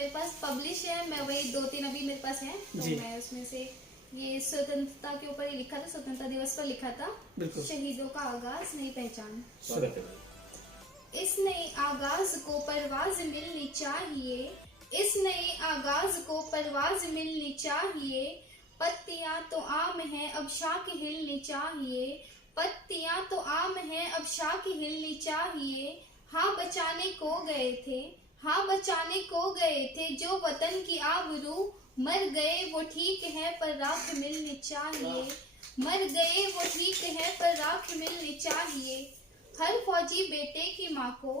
मेरे पास पब्लिश है, मैं वही 2-3 अभी मेरे पास है, तो मैं उसमें से ये स्वतंत्रता के ऊपर ही लिखा था, स्वतंत्रता दिवस पर लिखा था, शहीदों का आगाज नई पहचान। इस नए आगाज को परवाज मिलनी चाहिए, इस नए आगाज को परवाज मिलनी चाहिए, पत्तियां तो आम हैं अब शाख हिलनी चाहिए, पत्तियां तो आम हैं अब शाख हिलनी चाहिए। हाँ बचाने को गए थे, हाँ बचाने को गए थे जो वतन की आबरू, मर गए वो ठीक है पर राख मिलनी चाहिए, मर गए वो ठीक है पर राख मिलनी चाहिए। हर फौजी बेटे की माँ को,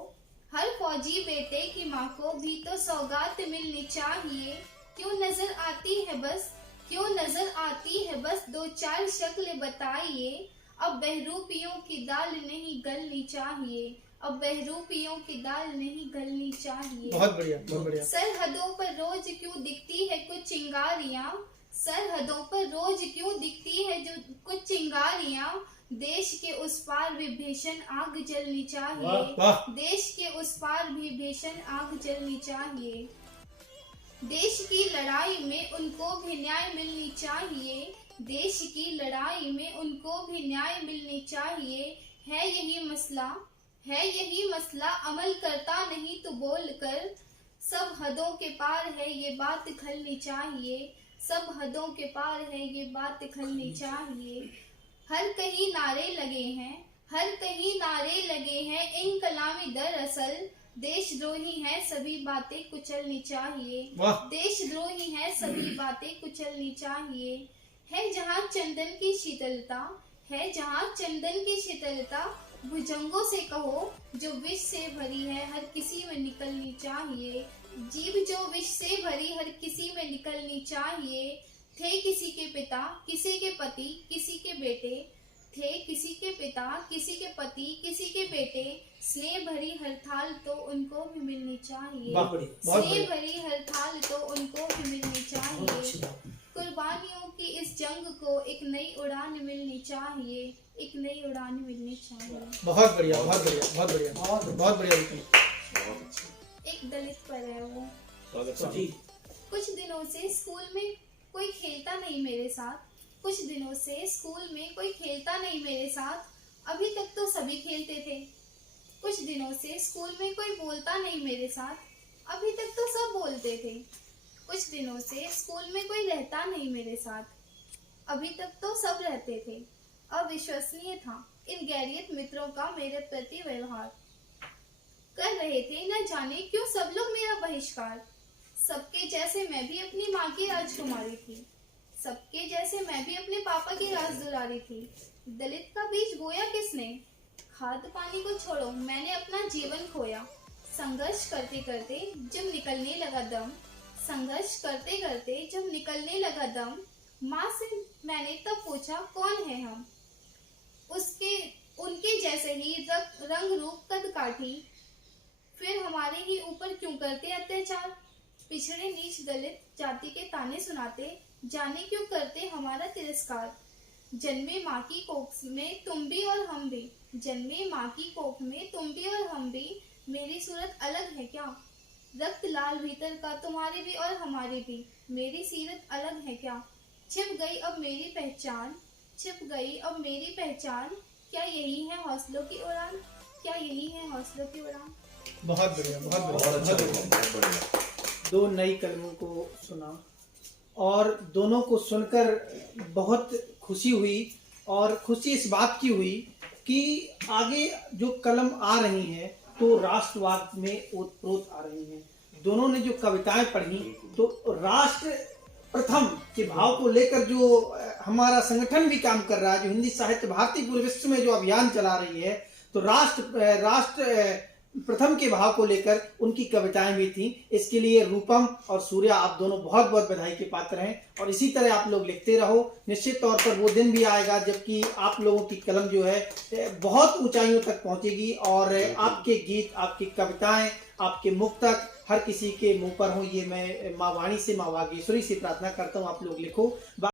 हर फौजी बेटे की माँ को भी तो सौगात मिलनी चाहिए। क्यों नजर आती है बस, क्यों नजर आती है बस 2-4 शक्ल बताइए, अब बहरूपियों की दाल नहीं गलनी चाहिए, अब बहरूपियों की दाल नहीं गलनी चाहिए। बहुत बढ़िया, बहुत बढ़िया। सरहदों पर रोज क्यों दिखती है कुछ चिंगारियां, सरहदों पर रोज क्यों दिखती है जो कुछ चिंगारियां, देश के उस पार भी भीषण आग जलनी चाहिए, देश के उस पार भी भीषण आग जलनी चाहिए। देश की लड़ाई में उनको भी न्याय मिलनी चाहिए, देश की लड़ाई में उनको भी न्याय मिलनी चाहिए। है यही मसला, है यही मसला अमल करता नहीं तो बोल कर, सब हदों के पार है ये बात खलनी चाहिए, सब हदों के पार है ये बात खलनी चाहिए। हर कहीं नारे लगे हैं, हर कहीं नारे लगे हैं इनकलामी दरअसल, देशद्रोही है सभी बातें कुचलनी चाहिए, देशद्रोही है सभी बातें कुचलनी चाहिए। है जहाँ चंदन की शीतलता, है जहाँ चंदन की शीतलता, भुजंगों से कहो जो विष से भरी है हर किसी में निकलनी चाहिए, जीभ जो विष से भरी हर किसी में निकलनी चाहिए। थे किसी के पिता, किसी के पति, किसी के बेटे, थे किसी के पिता, किसी के पति, किसी के बेटे, स्नेह भरी हर थाल तो उनको भी मिलनी चाहिए, स्नेह भरी हर थाल तो उनको भी मिलनी चाहिए। कुर्बानियों की इस जंग को एक नई उड़ान मिलनी चाहिए, एक नई उड़ान मिलनी चाहिए। बहुत बढ़िया, बहुत बढ़िया, बहुत बढ़िया, बहुत बढ़िया। एक दलित पर है वो। कुछ दिनों से स्कूल में कोई खेलता नहीं मेरे साथ, कुछ दिनों से स्कूल में कोई खेलता नहीं मेरे साथ, अभी तक तो सभी खेलते थे। कुछ दिनों से स्कूल में कोई बोलता नहीं मेरे साथ, अभी तक तो सब बोलते थे। कुछ दिनों से स्कूल में कोई रहता नहीं मेरे साथ, अभी तक तो सब रहते थे। अविश्वसनीय था इन गैरियत मित्रों का मेरे प्रति व्यवहार, कर रहे थे न जाने क्यों सब लोग मेरा बहिष्कार। सबके जैसे मैं भी अपनी माँ की राजकुमारी थी, सबके जैसे मैं भी अपने पापा की राज दुलारी थी। दलित का बीज बोया किसने, खाद पानी को छोड़ो मैंने अपना जीवन खोया। संघर्ष करते करते जब निकलने लगा दम, संघर्ष करते करते जब निकलने लगा दम, माँ से मैंने तब पूछा कौन है हम। उसके उनके जैसे ही रंग रूप कद काठी, फिर हमारे ही ऊपर क्यों करते अत्याचार। पिछड़े नीच दलित जाति के ताने सुनाते, जाने क्यों करते हमारा तिरस्कार। जन्मे माँ की कोख में तुम भी और हम भी, जन्मे माँ की कोख में तुम भी और हम भी, मेरी सूरत अलग है क्या। रक्त लाल भीतर का तुम्हारी भी और हमारी भी, मेरी सीरत अलग है क्या। छिप गई अब मेरी पहचान, छिप गई अब मेरी पहचान, क्या यही है हौसलों की उड़ान, क्या यही है हौसलों की उड़ान। बहुत बढ़िया, बहुत बढ़िया। दो नई कलमों को सुना और दोनों को सुनकर बहुत खुशी हुई, और खुशी इस बात की हुई कि आगे जो कलम आ रही हैं तो राष्ट्रवाद में ओतप्रोत आ रही हैं। दोनों ने जो कविताएं पढ़ी तो राष्ट्र प्रथम के भाव को लेकर जो हमारा संगठन भी काम कर रहा है, जो हिंदी साहित्य भारती पूरे विश्व में जो अभियान चला रही है, तो राष्ट्र प्रथम के भाव को लेकर उनकी कविताएं भी थी। इसके लिए रूपम और सूर्या आप दोनों बहुत बहुत बधाई के पात्र हैं, और इसी तरह आप लोग लिखते रहो। निश्चित तौर पर वो दिन भी आएगा जबकि आप लोगों की कलम जो है बहुत ऊंचाइयों तक पहुंचेगी, और आपके गीत, आपकी कविताएं, आपके मुक्तक हर किसी के मुंह पर हो। ये मैं माँ वाणी से, माँ वागेश्वरी से प्रार्थना करता हूँ आप लोग लिखो।